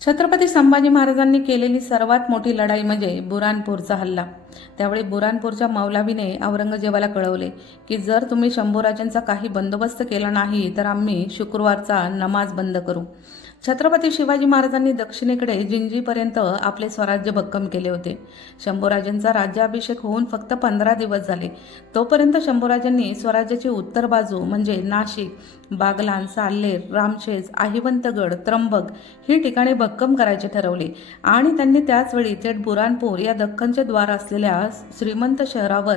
छत्रपती संभाजी महाराजांनी केलेली सर्वात मोठी लढाई म्हणजे बुरानपूरचा हल्ला. त्यावेळी बुरानपूरच्या मौलावीने औरंगजेबाला कळवले की जर तुम्ही शंभूराजांचा काही बंदोबस्त केला नाही तर आम्ही शुक्रवारचा नमाज बंद करू. छत्रपती शिवाजी महाराजांनी दक्षिणेकडे जिंजीपर्यंत आपले स्वराज्य भक्कम केले होते. शंभूराजांचा राज्याभिषेक होऊन फक्त पंधरा दिवस झाले. तोपर्यंत शंभूराजांनी स्वराज्याची उत्तर बाजू म्हणजे नाशिक बागलान साल्लेर रामशेज आहिवंतगड त्र्यंबक ही ठिकाणे भक्कम करायचे ठरवले. आणि त्यांनी त्याचवेळी थेट बुरानपूर या दख्खनचे द्वार असलेल्या श्रीमंत शहरावर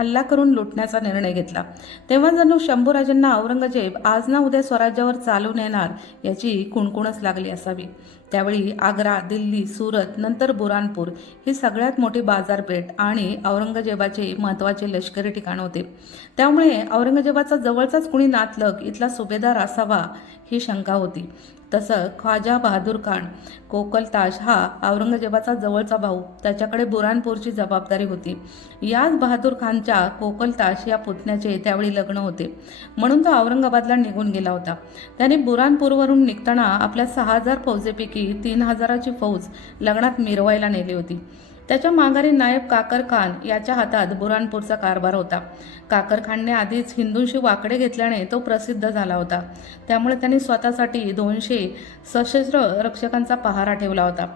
हल्ला करून लुटण्याचा निर्णय घेतला. तेव्हा जणू शंभूराजांना औरंगजेब आज ना उद्या स्वराज्यावर चालून येणार याची कुणकुणच लागली असावी. त्यावेळी आग्रा दिल्ली सुरत नंतर बुरानपूर ही सगळ्यात मोठी बाजारपेठ आणि औरंगजेबाचे महत्त्वाचे लष्करी ठिकाण होते. त्यामुळे औरंगजेबाचा जवळचाच कुणी नातलग इथला सुभेदार असावा ही शंका होती. तसं ख्वाजा बहादूर खान कोकलताश हा औरंगजेबाचा जवळचा भाऊ. त्याच्याकडे बुरानपूरची जबाबदारी होती. याच बहादूर खानच्या कोकलताश या पुतण्याचे त्यावेळी लग्न होते. म्हणून तो औरंगाबादला निघून गेला होता. त्याने बुरानपूरवरून निघताना आपल्या सहा हजार फौजेपैकी तीन हजाराची फौज लग्नात मिरवायला नेली होती. त्याच्या माघारी नायब काकर खान याच्या हातात बुरानपूरचा कारभार होता. काकर खानने आधीच हिंदूंशी वाकडे घेतल्याने तो प्रसिद्ध झाला होता. त्यामुळे त्यांनी स्वतःसाठी दोनशे सशस्त्र रक्षकांचा पहारा ठेवला होता.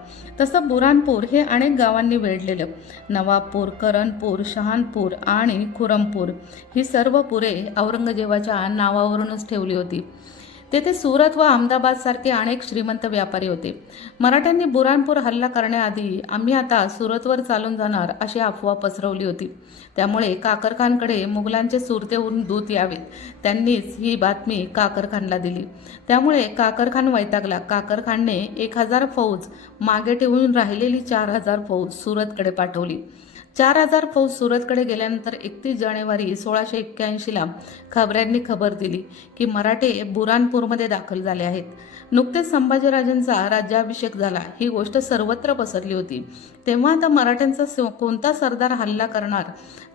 तसं बुरानपूर हे अनेक गावांनी वेढलेलं. नवापूर करणपूर शहानपूर आणि खुरमपूर ही सर्व पुरे औरंगजेबाच्या नावावरूनच ठेवली होती. तेथे सुरत व अहमदाबाद सारखे अनेक श्रीमंत व्यापारी होते. मराठ्यांनी बुराणपूर हल्ला करण्याआधी आम्ही आता सुरतवर चालून जाणार अशी अफवा पसरवली होती. त्यामुळे काकरखानकडे मुघलांचे सुरतेहून दूत यावेत. त्यांनीच ही बातमी काकरखानला दिली. त्यामुळे काकरखान वैतागला. काकरखानने एक हजार फौज मागे ठेवून राहिलेली चार हजार फौज सुरतकडे पाठवली. चार हजार फौज सुरतकडे गेल्यानंतर एकतीस जानेवारी सोळाशे एक्क्याऐंशीला खबऱ्यांनी खबर दिली की मराठे बुरानपूरमध्ये दाखल झाले आहेत. नुकतेच संभाजीराजांचा राज्याभिषेक झाला ही गोष्ट सर्वत्र पसरली होती. तेव्हा आता मराठ्यांचा सो- कोणता सरदार हल्ला करणार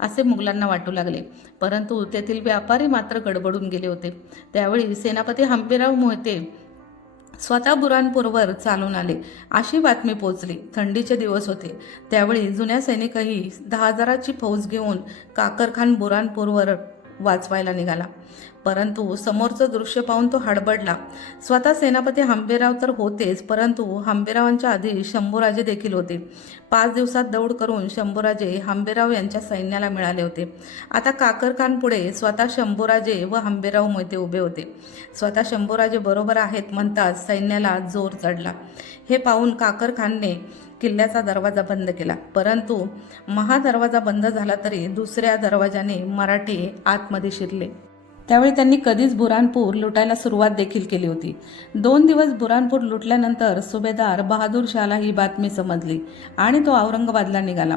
असे मुघलांना वाटू लागले. परंतु तेथील व्यापारी मात्र गडबडून गेले होते. त्यावेळी सेनापती हंपीराव मोहिते स्वतः बुरानपूरवर चालून आले. अशी बातमी पोचली. थंडीचे दिवस होते. त्यावेळी जुन्या सैनिकही दहा हजाराची फौज घेऊन काकरखान बुरानपूरवर वाचवायला निघाला. परंतु समोरचं दृश्य पाहून तो हडबडला. स्वतः सेनापती हंबेराव तर होतेच परंतु हंबेरावांच्या आधी शंभूराजे देखील होते. पाच दिवसात दौड करून शंभूराजे हंबेराव यांच्या सैन्याला मिळाले होते. आता काकरखानपुढे स्वतः शंभूराजे व हंबेराव मोहिते उभे होते. स्वतः शंभूराजे बरोबर आहेत म्हणताच सैन्याला जोर चढला. हे पाहून काकरखानने किल्ल्याचा दरवाजा बंद केला. परंतु महादरवाजा बंद झाला तरी दुसऱ्या दरवाजाने मराठी आतमध्ये शिरले. त्यावेळी त्यांनी कधीच बुरानपूर लुटायला सुरुवात देखील केली होती. दोन दिवस बुरानपूर लुटल्यानंतर सुभेदार बहादूर शहाला ही बातमी समजली आणि तो औरंगाबादला निघाला.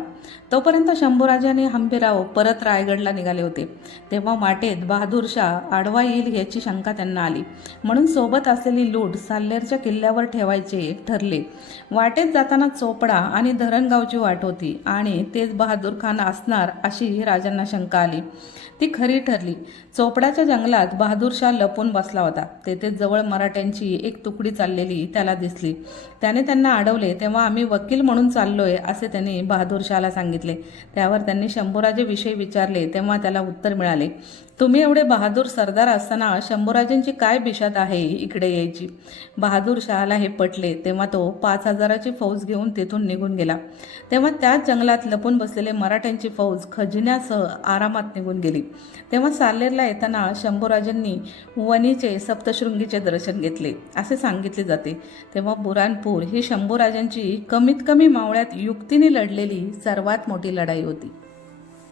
तोपर्यंत शंभूराजे आणि हंपीराव परत रायगडला निघाले होते. तेव्हा वाटेत बहादूर शाह आडवा येईल याची शंका त्यांना आली. म्हणून सोबत असलेली लूट साल्लेरच्या किल्ल्यावर ठेवायचे ठरले. वाटेत जाताना चोपडा आणि धरणगावची वाट होती आणि तेच बहादूर खान असणार अशी राजांना शंका आली. ती खरी ठरली. चोपडाच्या जंगलात बहादूरशाह लपून बसला होता. तेथे जवळ मराठ्यांची एक तुकडी चाललेली त्याला दिसली. त्याने त्यांना अडवले तेव्हा आम्ही वकील म्हणून चाललोय असे त्यांनी बहादूरशाहला सांगितले. त्यावर त्यांनी शंभूराजेविषयी विचारले तेव्हा त्याला उत्तर मिळाले तुम्ही एवढे बहादूर सरदार असताना शंभूराजेंची काय बिशात आहे इकडे यायची? बहादूर शहाला हे पटले तेव्हा तो पाच हजाराची फौज घेऊन तेथून निघून गेला. तेव्हा त्याच जंगलात लपून बसलेले मराठ्यांची फौज खजिन्यासह आरामात निघून गेली. तेव्हा सालेरला येताना शंभूराजांनी वणीचे सप्तशृंगीचे दर्शन घेतले. असे सांगितले जाते. तेव्हा बुराणपूर ही शंभूराजांची कमीत कमी मावळ्यात युक्तीने लढलेली सर्वात मोठी लढाई होती.